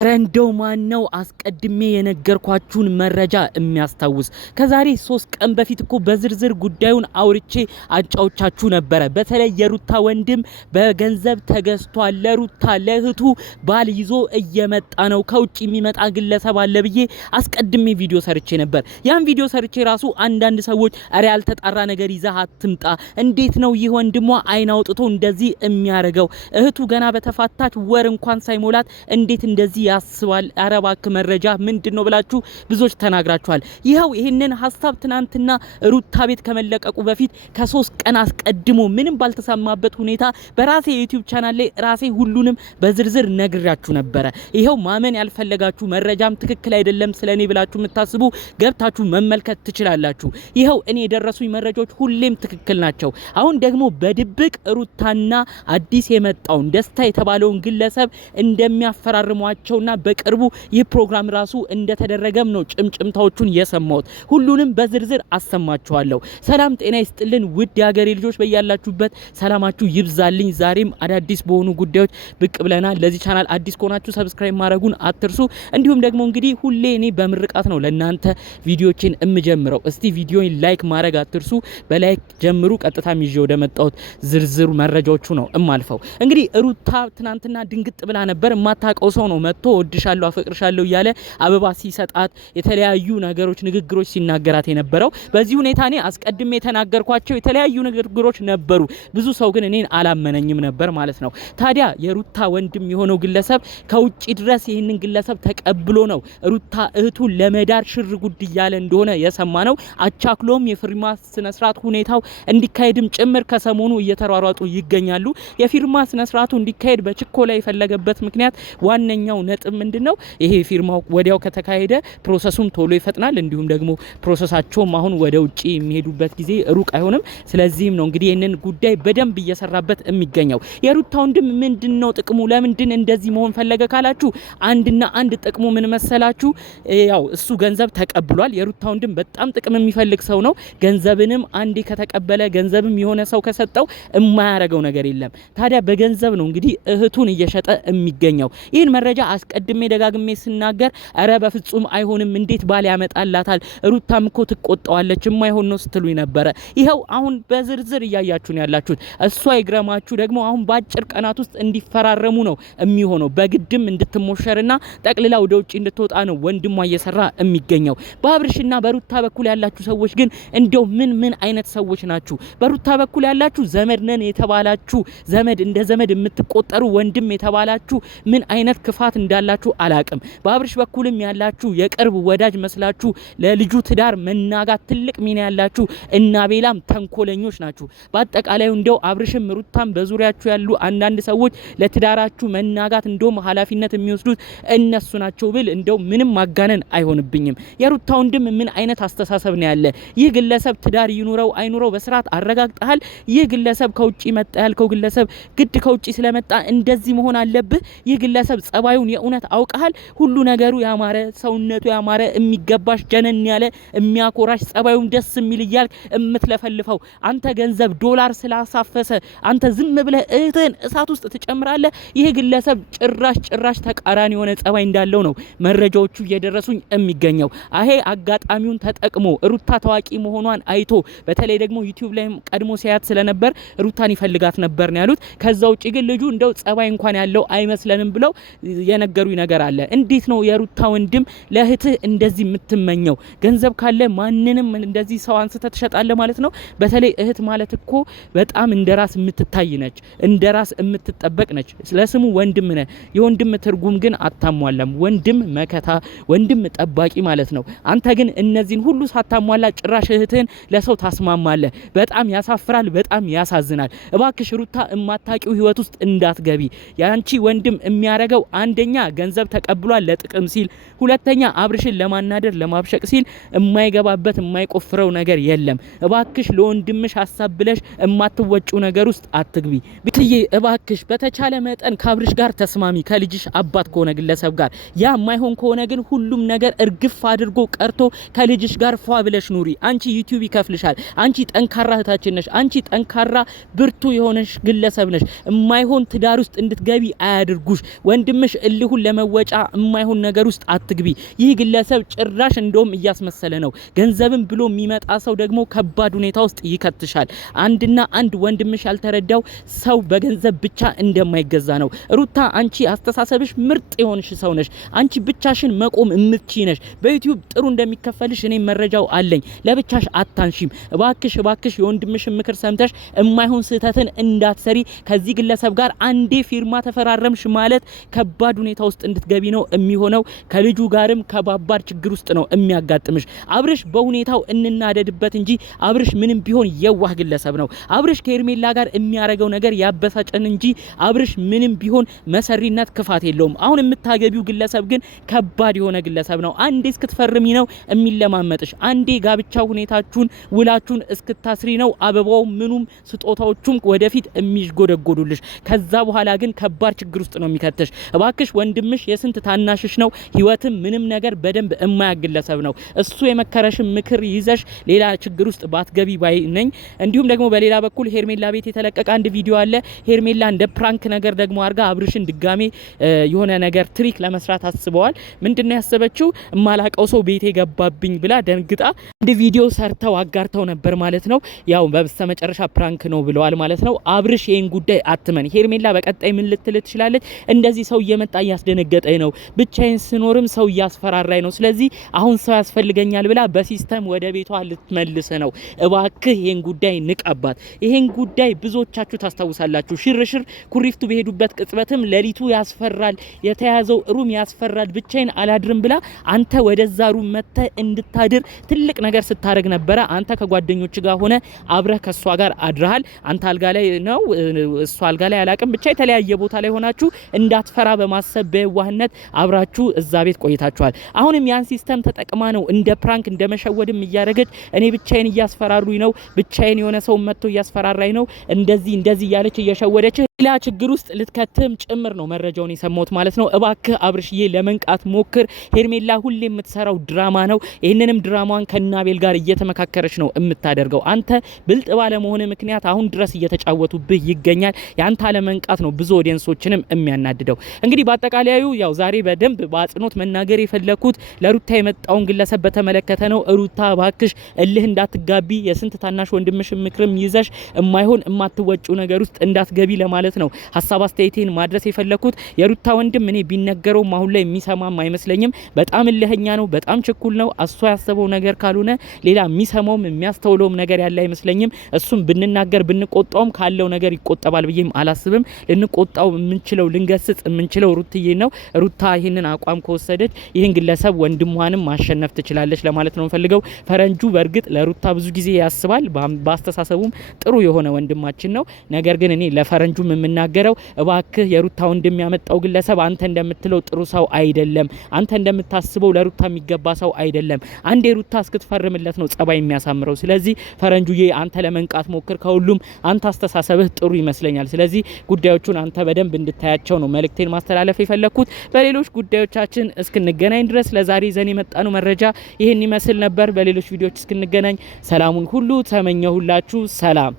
ረንደው ማነው አስቀድሜ የነገርኳችሁን መረጃ የሚያስታውስ? ከዛሬ 3 ቀን በፊት እኮ በዝርዝር ጉዳዩን አውርቼ አጫውቻችሁ ነበረ። በተለይ የሩታ ወንድም በገንዘብ ተገዝቷል፣ ለሩታ ለእህቱ ባል ይዞ እየመጣ ነው፣ ከውጭ የሚመጣ ግለሰብ አለ ብዬ አስቀድሜ ቪዲዮ ሰርቼ ነበር። ያን ቪዲዮ ሰርቼ ራሱ አንዳንድ ሰዎች አረ ያልተጣራ ነገር ይዘህ አትምጣ፣ እንዴት ነው ይህ ወንድሟ አይን አውጥቶ እንደዚህ የሚያረገው? እህቱ ገና በተፋታች ወር እንኳን ሳይሞላት እንዴት እንደዚህ ያስባል? አረባክ መረጃ ምንድነው ብላችሁ ብዙዎች ተናግራችኋል። ይሄንን ሐሳብ ትናንትና ሩታ ቤት ከመለቀቁ በፊት ከ3 ቀን አስቀድሞ ምንም ባልተሰማበት ሁኔታ በራሴ ዩቲዩብ ቻናል ላይ ራሴ ሁሉንም በዝርዝር ነግራችሁ ነበር። ማመን ያልፈለጋችሁ መረጃም ትክክል አይደለም ስለኔ ብላችሁ የምታስቡ ገብታችሁ መመልከት ትችላላችሁ። እኔ የደረሱኝ መረጃዎች ሁሌም ትክክል ናቸው። አሁን ደግሞ በድብቅ ሩታና አዲስ የመጣውን ደስታ የተባለውን ግለሰብ እንደሚያፈራርሟቸው እና በቅርቡ ይህ ፕሮግራም ራሱ እንደተደረገም ነው ጭምጭምታዎቹን የሰማሁት። ሁሉንም በዝርዝር አሰማችኋለሁ። ሰላም ጤና ይስጥልን ውድ የሀገሬ ልጆች፣ በያላችሁበት ሰላማችሁ ይብዛልኝ። ዛሬም አዳዲስ በሆኑ ጉዳዮች ብቅ ብለናል። ለዚህ ቻናል አዲስ ከሆናችሁ ሰብስክራይብ ማድረጉን አትርሱ። እንዲሁም ደግሞ እንግዲህ ሁሌ እኔ በምርቃት ነው ለናንተ ቪዲዮችን እምጀምረው። እስቲ ቪዲዮን ላይክ ማድረግ አትርሱ። በላይክ ጀምሩ። ቀጥታ ይዤ ወደ መጣሁት ዝርዝር መረጃዎቹ ነው እማልፈው። እንግዲህ ሩታ ትናንትና ድንግጥ ብላ ነበር። የማታውቀው ሰው ነው መጥቶ ወድሻለሁ አፈቅርሻለሁ እያለ አበባ ሲሰጣት የተለያዩ ነገሮች ንግግሮች ሲናገራት የነበረው። በዚህ ሁኔታ እኔ አስቀድሜ የተናገርኳቸው የተለያዩ ንግግሮች ነበሩ። ብዙ ሰው ግን እኔን አላመነኝም ነበር ማለት ነው። ታዲያ የሩታ ወንድም የሆነው ግለሰብ ከውጪ ድረስ ይህንን ግለሰብ ተቀብሎ ነው ሩታ እህቱን ለመዳር ሽር ጉድ እያለ እንደሆነ የሰማ ነው። አቻክሎም የፊርማ ስነ ስርዓት ሁኔታው እንዲካሄድም ጭምር ከሰሞኑ እየተሯሯጡ ይገኛሉ። የፊርማ ስነ ስርዓቱ እንዲካሄድ በችኮላ የፈለገበት ምክንያት ዋነኛው ነጥብ ምንድነው? ይሄ ፊርማው ወዲያው ከተካሄደ ፕሮሰሱም ቶሎ ይፈጥናል። እንዲሁም ደግሞ ፕሮሰሳቸውም አሁን ወደ ውጪ የሚሄዱበት ጊዜ ሩቅ አይሆንም። ስለዚህም ነው እንግዲህ ይሄንን ጉዳይ በደንብ እየሰራበት የሚገኘው። የሩታ ወንድም ምንድነው ጥቅሙ? ለምንድን እንደዚህ መሆን ፈለገ ካላችሁ አንድና አንድ ጥቅሙ ምን መሰላችሁ? ያው እሱ ገንዘብ ተቀብሏል። የሩታ ወንድም በጣም ጥቅም የሚፈልግ ሰው ነው። ገንዘብንም አንዴ ከተቀበለ ገንዘብም የሆነ ሰው ከሰጠው የማያረገው ነገር የለም። ታዲያ በገንዘብ ነው እንግዲህ እህቱን እየሸጠ የሚገኘው። ይህን መረጃ አስቀድሜ ደጋግሜ ስናገር አረ በፍጹም አይሆንም፣ እንዴት ባል ያመጣላታል? ሩታም እኮ ትቆጣዋለች፣ የማይሆን ነው ስትሉኝ ነበረ። አሁን በዝርዝር እያያችሁ ነው ያላችሁት። እሷ ይግረማችሁ ደግሞ አሁን በአጭር ቀናት ውስጥ እንዲፈራረሙ ነው የሚሆነው። በግድም እንድትሞሸርና ጠቅልላ ወደ ውጪ እንድትወጣ ነው ወንድሟ እየሰራ የሚገኘው። በአብርሽና በሩታ በኩል ያላችሁ ሰዎች ግን እንደው ምን አይነት ሰዎች ናችሁ? በሩታ በኩል ያላችሁ ዘመድ ነን የተባላችሁ ዘመድ እንደ ዘመድ የምትቆጠሩ ወንድም የተባላችሁ ምን አይነት ክፋት እንዳላችሁ አላቅም። በአብርሽ በኩልም ያላችሁ የቅርብ ወዳጅ መስላችሁ ለልጁ ትዳር መናጋት ትልቅ ሚና ያላችሁ እና ቤላም ተንኮለኞች ናችሁ። በአጠቃላይ እንደው አብርሽም ሩታም በዙሪያችሁ ያሉ አንዳንድ ሰዎች ለትዳራችሁ መናጋት እንደውም ኃላፊነት የሚወስዱት እነሱ ናቸው ብል እንደው ምንም ማጋነን አይሆንብኝም። የሩታ ወንድም ምን አይነት አስተሳሰብ ነው ያለ? ይህ ግለሰብ ትዳር ይኑረው አይኑረው በስርዓት አረጋግጠሃል? ይህ ግለሰብ ከውጪ መጣ ያልከው ግለሰብ ግድ ከውጪ ስለመጣ እንደዚህ መሆን አለብህ? ይህ ግለሰብ ጸባዩን የእውነት አውቀሃል? ሁሉ ነገሩ ያማረ ሰውነቱ ያማረ የሚገባሽ ጀነን ያለ የሚያኮራሽ ጸባዩን ደስ የሚል እያልክ የምትለፈልፈው አንተ ገንዘብ ዶላር ስላሳፈሰ አንተ ዝም ብለህ እህትህን እሳት ውስጥ ትጨምራለህ። ይህ ግለሰብ ጭራሽ ተቃራኒ የሆነ ጸባይ እንዳለው ነው መረጃዎቹ እየደረሱኝ የሚገኘው። አጋጣሚውን ተጠቅሞ ሩታ ታዋቂ መሆኗን አይቶ በተለይ ደግሞ ዩቲዩብ ላይ ቀድሞ ሲያት ስለነበር ሩታን ይፈልጋት ነበር ነው ያሉት። ከዛ ውጪ ግን ልጁ እንደው ጸባይ እንኳን ያለው አይመስለንም ብለው የነገሩኝ ነገር አለ። እንዴት ነው የሩታ ወንድም ለእህትህ እንደዚህ የምትመኘው? ገንዘብ ካለ ማንንም እንደዚህ ሰው አንስተ ተሸጣለ ማለት ነው። በተለይ እህት ማለት እኮ በጣም እንደራስ የምትታይ ነች፣ እንደራስ የምትጠበቅ ነች። ስለስሙ ወንድም ነህ። የወንድም ትርጉም ግን አታሟላም። ወንድም መከታ፣ ወንድም ጠባቂ ማለት ነው። አንተ ግን እነዚህን ሁሉ ሳታሟላ ጭራሽ እህትህን ለሰው ታስማማለህ። በጣም ያሳፍራል፣ በጣም ያሳዝናል። እባክሽ ሩታ እማታቂው ህይወት ውስጥ እንዳትገቢ። ያንቺ ወንድም የሚያረገው አንደኛ ገንዘብ ተቀብሏል ለጥቅም ሲል፣ ሁለተኛ አብርሽን ለማናደር ለማብሸቅ ሲል የማይገባበት የማይቆፍረው ነገር የለም። እባክሽ ለወንድምሽ ሐሳብ ብለሽ እማትወጪው ነገር ውስጥ አትግቢ። ብትዬ እባክሽ በተቻለ መጠን ከአብርሽ ጋር ተስማሚ፣ ከልጅሽ አባት ከሆነ ግለሰብ ጋር። ያ የማይሆን ከሆነ ግን ሁሉም ነገር እርግፍ አድርጎ ቀርቶ ከልጅሽ ጋር ፏ ብለሽ ኑሪ። አንቺ ዩቲዩብ ይከፍልሻል። አንቺ ጠንካራ እህታችን ነሽ። አንቺ ጠንካራ ብርቱ የሆነሽ ግለሰብ ነሽ። የማይሆን ትዳር ውስጥ እንድትገቢ አያድርጉሽ። ወንድምሽ እልህ ጊዜሁን ለመወጫ የማይሆን ነገር ውስጥ አትግቢ። ይህ ግለሰብ ጭራሽ እንደውም እያስመሰለ ነው። ገንዘብን ብሎ የሚመጣ ሰው ደግሞ ከባድ ሁኔታ ውስጥ ይከትሻል። አንድና አንድ ወንድምሽ ያልተረዳው ሰው በገንዘብ ብቻ እንደማይገዛ ነው። ሩታ አንቺ አስተሳሰብሽ ምርጥ የሆንሽ ሰው ነሽ። አንቺ ብቻሽን መቆም እምትችይ ነሽ። በዩቲዩብ ጥሩ እንደሚከፈልሽ እኔ መረጃው አለኝ። ለብቻሽ አታንሺም። እባክሽ የወንድምሽን ምክር ሰምተሽ የማይሆን ስህተትን እንዳትሰሪ። ከዚህ ግለሰብ ጋር አንዴ ፊርማ ተፈራረምሽ ማለት ከባድ ሁኔታ ውስጥ እንድትገቢ ነው የሚሆነው። ከልጁ ጋርም ከባባድ ችግር ውስጥ ነው የሚያጋጥምሽ። አብርሽ በሁኔታው እንናደድበት እንጂ አብርሽ ምንም ቢሆን የዋህ ግለሰብ ነው። አብርሽ ከሄርሜላ ጋር የሚያረገው ነገር ያበሳጨን እንጂ አብርሽ ምንም ቢሆን መሰሪነት ክፋት የለውም። አሁን የምታገቢው ግለሰብ ግን ከባድ የሆነ ግለሰብ ነው። አንዴ እስክትፈርሚ ነው የሚለማመጥሽ። አንዴ ጋብቻ ሁኔታችሁን ውላችሁን እስክታስሪ ነው አበባው ምኑም ስጦታዎቹም ወደፊት የሚጎደጎዱልሽ። ከዛ በኋላ ግን ከባድ ችግር ውስጥ ነው የሚከተሽ። እባክሽ ወንድምሽ የስንት ታናሽሽ ነው። ህይወትም ምንም ነገር በደንብ የማያግለሰብ ነው። እሱ የመከረሽን ምክር ይዘሽ ሌላ ችግር ውስጥ ባትገቢ ባይ ነኝ። እንዲሁም ደግሞ በሌላ በኩል ሄርሜላ ቤት የተለቀቀ አንድ ቪዲዮ አለ። ሄርሜላ እንደ ፕራንክ ነገር ደግሞ አርጋ አብርሽን ድጋሜ የሆነ ነገር ትሪክ ለመስራት አስበዋል። ምንድነው ያሰበችው? እማላቀው ሰው ቤቴ ገባብኝ ብላ ደንግጣ አንድ ቪዲዮ ሰርተው አጋርተው ነበር ማለት ነው። ያው በስተመጨረሻ ፕራንክ ነው ብለዋል ማለት ነው። አብርሽ ይሄን ጉዳይ አትመን። ሄርሜላ በቀጣይ ምን ልትል ትችላለች? እንደዚህ ሰው እየመጣ እያስደነገጠኝ ነው፣ ብቻዬን ስኖርም ሰው እያስፈራራኝ ነው፣ ስለዚህ አሁን ሰው ያስፈልገኛል ብላ በሲስተም ወደ ቤቷ ልትመልስ ነው። እባክህ ይሄን ጉዳይ ንቀባት። ይሄን ጉዳይ ብዙዎቻችሁ ታስታውሳላችሁ። ሽርሽር ኩሪፍቱ በሄዱበት ቅጽበትም ሌሊቱ ያስፈራል፣ የተያዘው ሩም ያስፈራል፣ ብቻዬን አላድርም ብላ አንተ ወደዛ ሩም መተ እንድታድር ትልቅ ነገር ስታደርግ ነበረ። አንተ ከጓደኞች ጋር ሆነ አብረህ ከሷ ጋር አድረሃል። አንተ አልጋ ላይ ነው እሷ አልጋ ላይ አላቅም፣ ብቻ የተለያየ ቦታ ላይ ሆናችሁ እንዳትፈራ በማሰብ በዋህነት አብራችሁ እዛ ቤት ቆይታችኋል። አሁንም ያን ሲስተም ተጠቅማ ነው እንደ ፕራንክ እንደ መሸወድም እያደረገች እኔ ብቻዬን እያስፈራሩኝ ነው፣ ብቻዬን የሆነ ሰው መጥቶ እያስፈራራኝ ነው፣ እንደዚህ እያለች እየሸወደች ሌላ ችግር ውስጥ ልትከትም ጭምር ነው መረጃውን የሰማሁት ማለት ነው። እባክህ አብርሽዬ ለመንቃት ሞክር። ሄርሜላ ሁሌ የምትሰራው ድራማ ነው። ይህንንም ድራማዋን ከናቤል ጋር እየተመካከረች ነው የምታደርገው። አንተ ብልጥ ባለመሆን ምክንያት አሁን ድረስ እየተጫወቱብህ ይገኛል። ያንተ አለመንቃት ነው ብዙ ኦዲየንሶችንም የሚያናድደው። እንግዲህ በአጠቃላዩ ያው ዛሬ በደንብ በአጽኖት መናገር የፈለኩት ለሩታ የመጣውን ግለሰብ በተመለከተ ነው። ሩታ እባክሽ እልህ እንዳትጋቢ፣ የስንት ታናሽ ወንድምሽ ምክርም ይዘሽ የማይሆን የማትወጪው ነገር ውስጥ እንዳትገቢ ለማለት ነው ሐሳብ አስተያየቴን ማድረስ የፈለኩት። የሩታ ወንድም እኔ ቢነገረውም አሁን ላይ የሚሰማም አይመስለኝም። በጣም እልህኛ ነው፣ በጣም ችኩል ነው። እሱ ያሰበው ነገር ካልሆነ ሌላ የሚሰማውም የሚያስተውለውም ነገር ያለ አይመስለኝም። እሱም ብንናገር ብንቆጣውም ካለው ነገር ይቆጠባል ብዬም አላስብም። ልንቆጣው የምንችለው ልንገስጽ የምንችለው ሩትዬ ነው። ሩታ ይህንን አቋም ከወሰደች ይህን ግለሰብ ወንድሟንም ማሸነፍ ትችላለች ለማለት ነው ፈልገው። ፈረንጁ በእርግጥ ለሩታ ብዙ ጊዜ ያስባል፣ በአስተሳሰቡም ጥሩ የሆነ ወንድማችን ነው። ነገር ግን እኔ ለፈረንጁ የምናገረው እባክህ የሩታ ወንድም ያመጣው ግለሰብ አንተ እንደምትለው ጥሩ ሰው አይደለም። አንተ እንደምታስበው ለሩታ የሚገባ ሰው አይደለም። አንዴ ሩታ እስክትፈርምለት ነው ጸባይ የሚያሳምረው። ስለዚህ ፈረንጁዬ አንተ ለመንቃት ሞክር። ከሁሉም አንተ አስተሳሰብህ ጥሩ ይመስለኛል። ስለዚህ ጉዳዮቹን አንተ በደንብ እንድታያቸው ነው መልእክቴን ማስተላለፍ የፈለኩት። በሌሎች ጉዳዮቻችን እስክንገናኝ ድረስ ለዛሬ ዘኔ የመጣነው መረጃ ይሄን ይመስል ነበር። በሌሎች ቪዲዮዎች እስክንገናኝ ሰላሙን ሁሉ ተመኘሁላችሁ። ሰላም